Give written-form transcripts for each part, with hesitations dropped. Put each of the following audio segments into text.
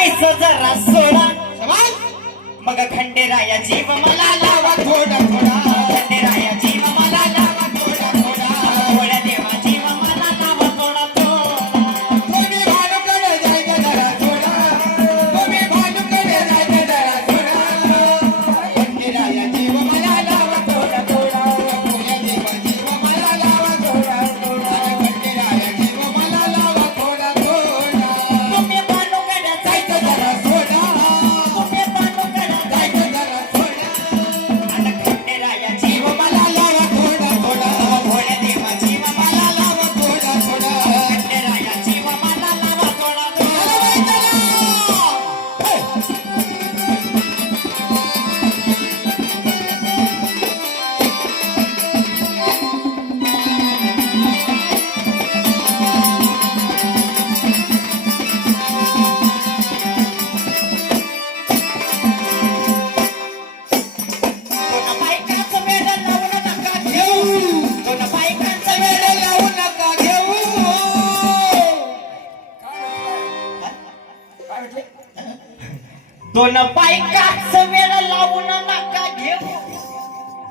जायचं जरा सोडा मग खंडेराया जीव मला लावा थोडा थोडा खंडेराया जीव मला लावा थोडा थोडा थोड्या देवा जीव मला लावा थोडा थोडा तुम्ही भानुकडे जायचं जरा थोडा तुम्ही भानुकडे जायचं जरा थोडा खंडेराया जीव मला लावा थोडा थोडा थोड्या देवा जीव मला लावा थोडा थोडा खंडेराया जीव मला लावा थोडा थोडा तुम्ही भानुकडे जायचं जरा थोडा तुम्ही भानुकडे जायचं जरा थोडा आता खंडेराया जीव मला लावा थोडा थोडा थोड्या देवा जीव मला लावा थोडा थोडा खंडेराया जीव मला लावा थोडा थोडा बायकाचं वेड लावू नका घेऊ थोडा बायकाचं वेड लावू नका घेऊ काय म्हटले? दोन बायकाचं वेड लावू नका घेऊ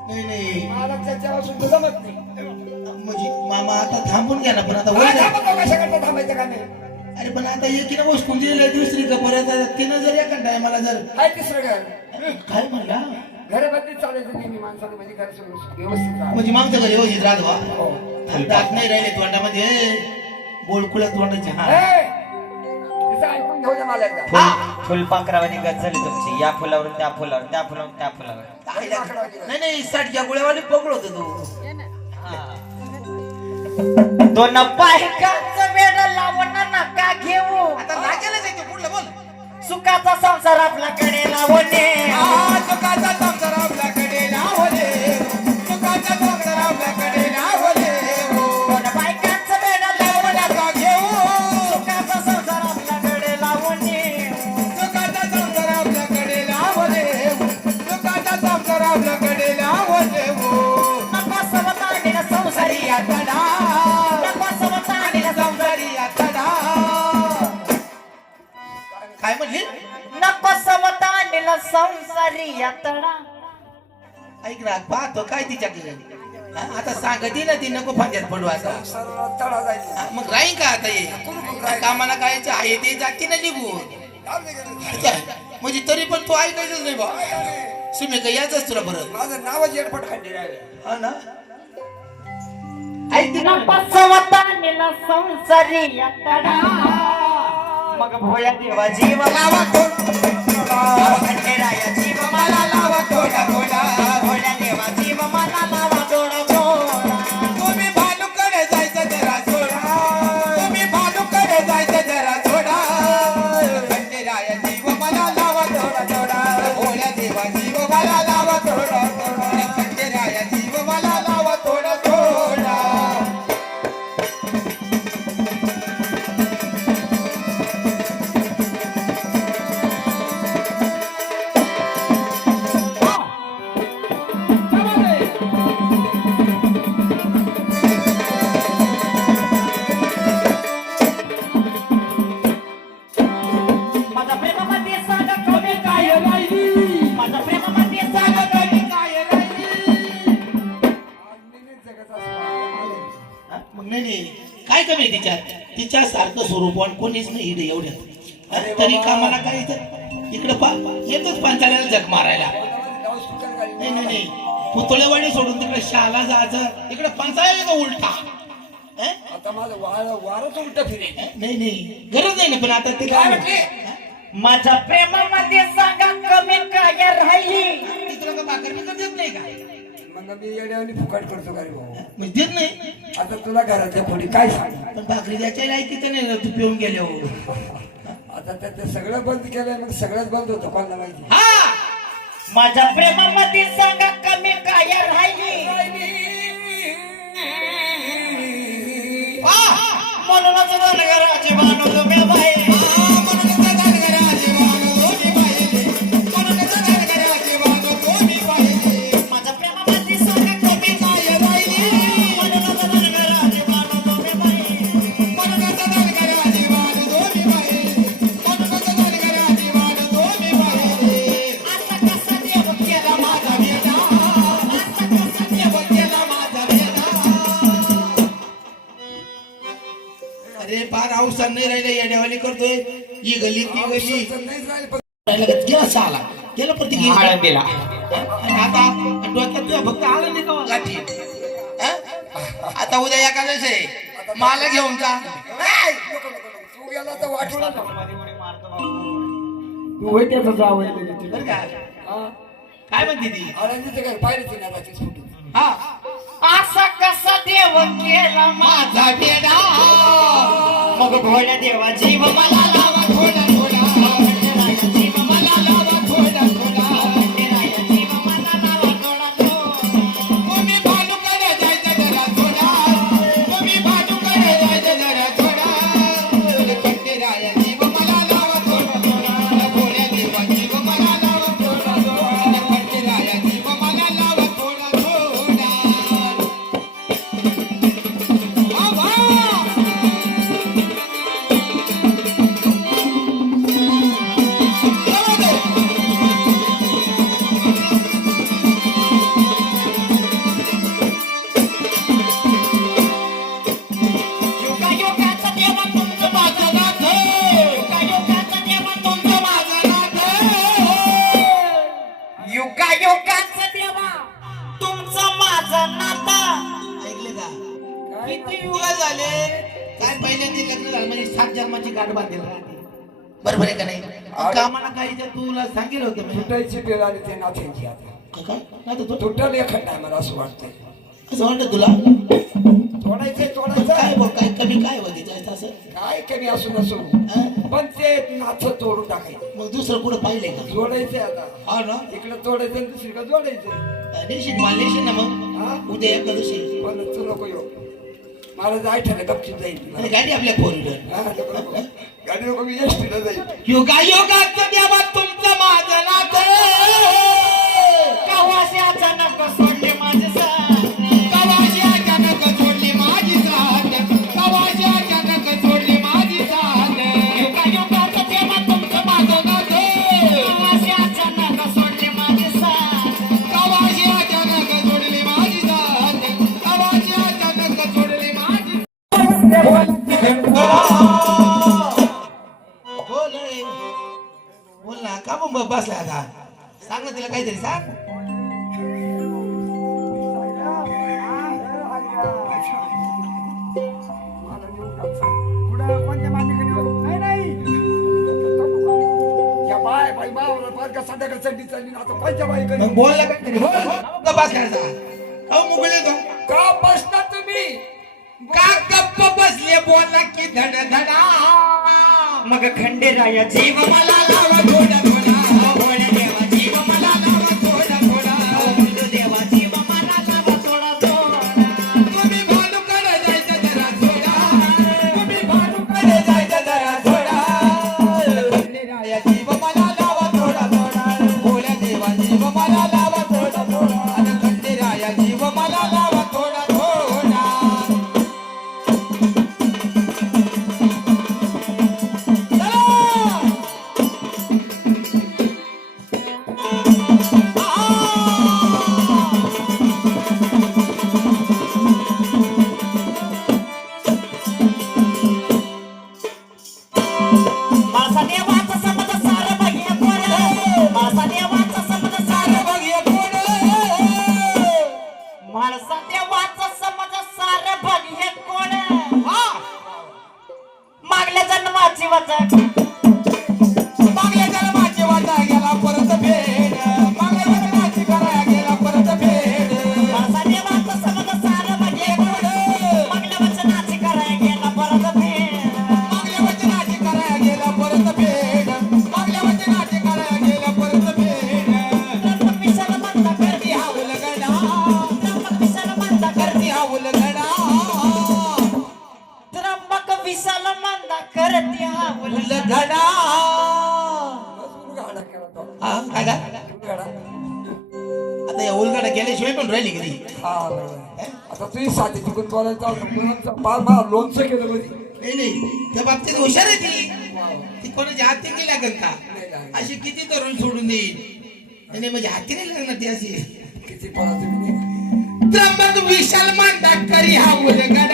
नाही नाही मला त्याच्यापासून तर जमत नाही. म्हणजे मामा आता थांबून घ्या ना पण आता काय वय झालं. थांबतो, कशाकरता थांबायचं का नाही? अरे पण आता एकीनं वस्तू दिली दुसरी का परत तिनं जर एका टायमाला जर हाय तिसरं घर. काय म्हणला घरबंदी चालायचं नेहमी माणसाने म्हणजे घर सगळं व्यवस्थित राहावं. म्हणजे मागचं घरी व्यवस्थित राहत बा हो. दात नाही राहिले तोंडामध्ये बोलकुळ्या तोंडाचे हा ए, तिचं ऐकून घेऊ दे मला एकदा. फुलपाखरावानी गत झाली तुमची या फुलावरून त्या फुलावर त्या फुलावरून त्या फुलावर नाही नाही साठच्या गोळ्यावाली पकड होत तू दोन बायकाचं वेड लावू नका घेऊ आता लागेलच आहे ते पुढलं बोल सुखाचा संसार आपल्याकडे लावणे सुखाचा संसार आपल्याकडे लावले सुखाचा संसार आपल्याकडे लावले दोन बायकाचं वेड लावू नका घेऊ सुखाचा संसार आपल्याकडे लावणे सुखाचा संसार आपल्याकडे लावले सुखाचा संसार आपल्याकडे लावले नको सवतांनी संसारी आतडा नको सवतांनी संसारी आतडा काय म्हणली नको सवतांनी संसारी आतडा ऐक ना पाहतो काय तिच्याकडे हा, आता सांगती ना ती नको फांद्यात पडू आता सर्व तळा जायचं. हा, मग राहीन का आता ये कामाला काय आहे ते जाती ना निघून जाऊ दे गेलं. म्हणजे तरी पण तू ऐकायचंच नाही बा सुमे का याच तुला परत माझं नावच एडपट खांडी राहिलं. हा ना नको सवतांनी संसारी आतडा मग भोया देवा जीव लावा थोडा खंडेराया जीव मला लावा थोडा थोडा भोया देवा जीव मला लावा थोडा थोडा तुम्ही भानुकडे जायचं जरा थोडा तुम्ही भानुकडे जायचं जरा थोडा खंडेराया जीव मला लावा थोडा थोडा भोळ्या देवा जीव मला लावा थोडा थोडा खंडेराया जीव मला लावा थोडा थोडा माझा प्रेमामध्ये सांगा कमी काय राहिली माझा प्रेमामध्ये सांगा कमी काय राहिली आज मीच जगत असणार. हा? मग नाही नाही काय कमी आहे तिच्यात तिच्या सारखं स्वरूपवान कोणीच नाही इकडे एवढ्यात अरे तरी बाबा. कामाला काय इकडं पा येतोच पंचाळ्याला जग मारायला लाऊडस्पीकर घालीन. नाही नाही नाही पुतळेवाडी सोडून तिकडे शाला जायचं इकडे पंचाळ्याला का उलटा हं? आता माझं वारच उलट फिरेल. नाही नाही गरज नाही ना पण आता ते काय काय म्हटले? माझ्या प्रेमामध्ये सांगा कमी काय राहिली ती तुला का भाकर बिकर देत नाही का मग मी येड्यावानी फुकट करतो का रे भाऊ? म्हणजे देत नाही आता तुला घरातल्या थोडी काय सांग. पण भाकरी द्यायच्या लायकीचं नाही ना तू पिऊन गेलो आता ते सगळं बंद केलंय मग सगळंच बंद होतं कोणाला माहिती. हा माझ्या प्रेमामध्ये सांगा कमी काय राहिली म्हणूनच धनगराची बाणू तुम्ही बाई माझ्या प्रेमामध्ये सांगा कमी काय राहिली म्हणूनच धनगराची बाणू तुम्ही बाई ही गली ती गली तर नाहीच राहिले पण लगेच गेला साला गेला प्रति आळंदीला आणि आता डोक्यात तुझ्या फक्त आलं नाही का गाठी हा? आता उद्या एकादश आहे मला घेऊन जा नाही, नको, नको, नको. तू गेला तर वाटून तू होय त्याचा जावं बरं का काय म्हणते ती आनंदीचं घर पाहिजे तिने आता तीच फुटून हा असा कसा देव केला माझा बेडा मग भोळ्या देवा जीव मला लावा थोडा थोडा खंडेराया जीव मला लावा थोडा थोडा खंडेराया जीव मला लावा थोडा थोडा तुम्ही भालूकडे जायचं जरा थोडा तुम्ही भालूकडे जायचं जरा थोडा खंडेराया जीव मला लावा थोडा थोडा भोळ्या देवा जीव मला लावा थोडा थोडा खंडेराया जीव मला लावा थोडा थोडा वा वा जाऊ दे. युगायुगाचा देवा तुमचं माझं नाथ युगायुगाचा देवा तुमचं माझं नाथ युगायुगाचा देवा तुमचं माझं नाथ ऐकले का किती युग झाले काय पहिल्यांदा लग्न झालं म्हणजे 7 जन्माची गाठ बांधेल बरोबर आहे का नाही कामाला काही जर तुला सांगितलं होतं मी तुटायची वेळ आली ते नाथ्यांची आता काय नाही तर तो तुटल एखाद नाही मला असं वाटतंय असं वाटतं तुला तोडायचंय काय तोडायचं बघ काय कमी काय होती जायचं असं काय कमी असू नसू हा? पण ते नाथ तोडून टाकायचं मग दुसरं कुठं पाहिलंय का जोडायचंय आता हा ना इकडं तोडायचं आणि दुसरीकडे जोडायचं नेशील मला नेशील ना मग हा उद्या एकादशी पण तू नको येऊ मला जायचं गपचित जाईल आणि गाडी आपल्या फोर व्हीलर हा, नको, नको. गाडी नको मी एसटीला जाईल युगायुगाचं देवा तुमचं माझं नाथ कवाशी अचानक सोडले माझे साथ कवाशी अचानक सोडली माझी साथ कवाशी अचानक सोडली माझी साथ युगायुगाचा देवा तुमचं माझं नाथ कवाशी अचानक सोडले माझे साथ कवाशी अचानक सोडली माझी साथ कवाशी अचानक सोडली माझी बोल रे. बोल ना का मग बसला आता सांग ना तिला काहीतरी सांग मग बोल ना काहीतरी बोल का बस करायचा अहो मुगले तो का बसता तुम्ही का गप्प बसले बोल ना की धड धडा मग खंडेराया जीव मला लावा थोडा थोडा भोळ्या देवा जीव मला लावा थोडा थोडा गुरु देवा जीव मला लावा थोडा थोडा तुम्ही भालूकडे जायचं जरा थोडा तुम्ही भालूकडे जायचं जरा थोडा खंडेराया जीव मला लावा थोडा थोडा भोळ्या देवा जीव मला लावा थोडा थोडा आणि खंडेराया जीव मला लावा थोडा थोडा माझा देवाचा समज सारं बघे कोण माझा देवाचा समज सारं बघे कोण माझा देवाचा समज सारं बघे कोण मागल्या जन्माची वाचक मागल्या जन्माची वाटा गेला परत भेट मागल्या जन्माची करा गेला परत भेट माझा देवाचा समज सारं बघे कोण मागल्या वचनाची कराय गेला परत भेट मागल्या वचनाची करा गेला परत भेट मागल्या वचनाची करा गेला परत भेट त्र्यंबक विशाल मंदा करती हा उलगडा त्र्यंबक विशाल मंदा करती हा उलगडा त्र्यंबक विशाल मंदा करती हा उलगडा हा काय का आता या उलगडा गेल्याशिवाय पण राहिली कधी आता तुम्ही साधी चुकून बोलायचं पार मला लोणचं केलं कधी नाही नाही त्या बाबतीत हुशार आहे ती कोणाची हाती नाही लागत का अशी किती तरुण सोडून देईल नाही म्हणजे हाती नाही लागणार ती अशी किती पळा तुम्ही त्र्यंबक विशाल मंदा करी हा उलगडा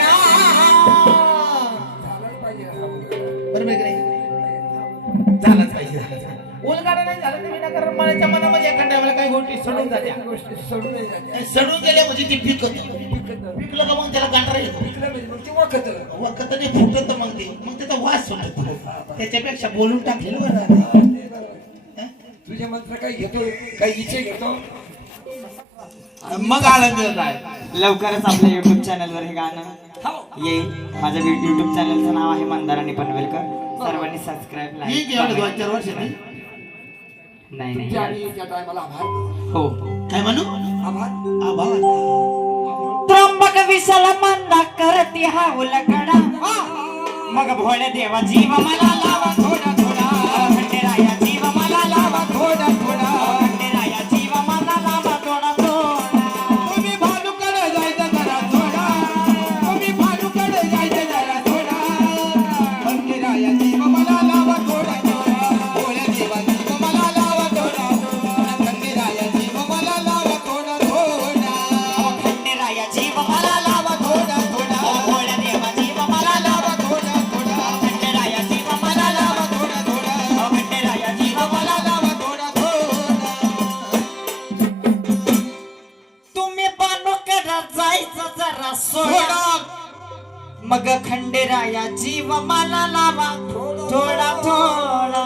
झालंच पाहिजे बरोबर आहे की नाही उलगाडा नाही झालं तर विनाकारण मनाच्या मनामध्ये एखाद्या टायमाला काही गोष्टी सोडून जात्या. गोष्टी सोडून नाही जाते. सडून गेले म्हणजे ती पिकत पिकत पिकलं का मग त्याला गांढरा येतो. पिकलं म्हणजे मग ते वाकत. वखत नाही फुटत मग ते मग त्याचा वास होतो. त्याच्यापेक्षा बोलून टाकलेलं बरं. तुझे मंत्र काही घेतो, काही इच्छे घेतो. मग आनंद होत आहे. लवकरच आपल्या युट्यूब चॅनलवर हे गाणं हो. येईल. माझ्या युट्यूब चॅनलचं नाव आहे मंदाराणी पनवेलकर. सर्वांनी सबस्क्राईब ठीक आहे, एवढे 2-4 वर्ष नाही. नाही नाही तुमच्या आणि त्या टायमाला आभार. हो काय म्हणू आभार. आभार. त्र्यंबक विशाल मंदा करती हा उलकडा. मग भोळ्या देवा जीव मला लावा थोडा थोडा. खंडेराया जीव मला लावा थोडा थोडा. खंडेराया जीव मला लावा थोडा थोडा. तुम्ही भालूकडे जायचं जरा थोडा, तुम्ही भालूकडे जायचं जरा थोडा. खंडेराया जीव मला लावा थोडा थोडा. भोळ्या देवा जीव मला लावा थोडा थोडा. खंडेराया जीव मला लावा थोडा थोडा. खंडेराया जीव मला लावा थोडा थोडा. भोळ्या देवा जीव मला लावा थोडा थोडा. खंडेराया जीव मला लावा थोडा थोडा. खंडेराया जीव मला लावा थोडा थोडा. तुम्ही पानो करा जायचं जरा सोडा. थोडा. मग खंडेराया जीव मला लावा थोडा थोडा.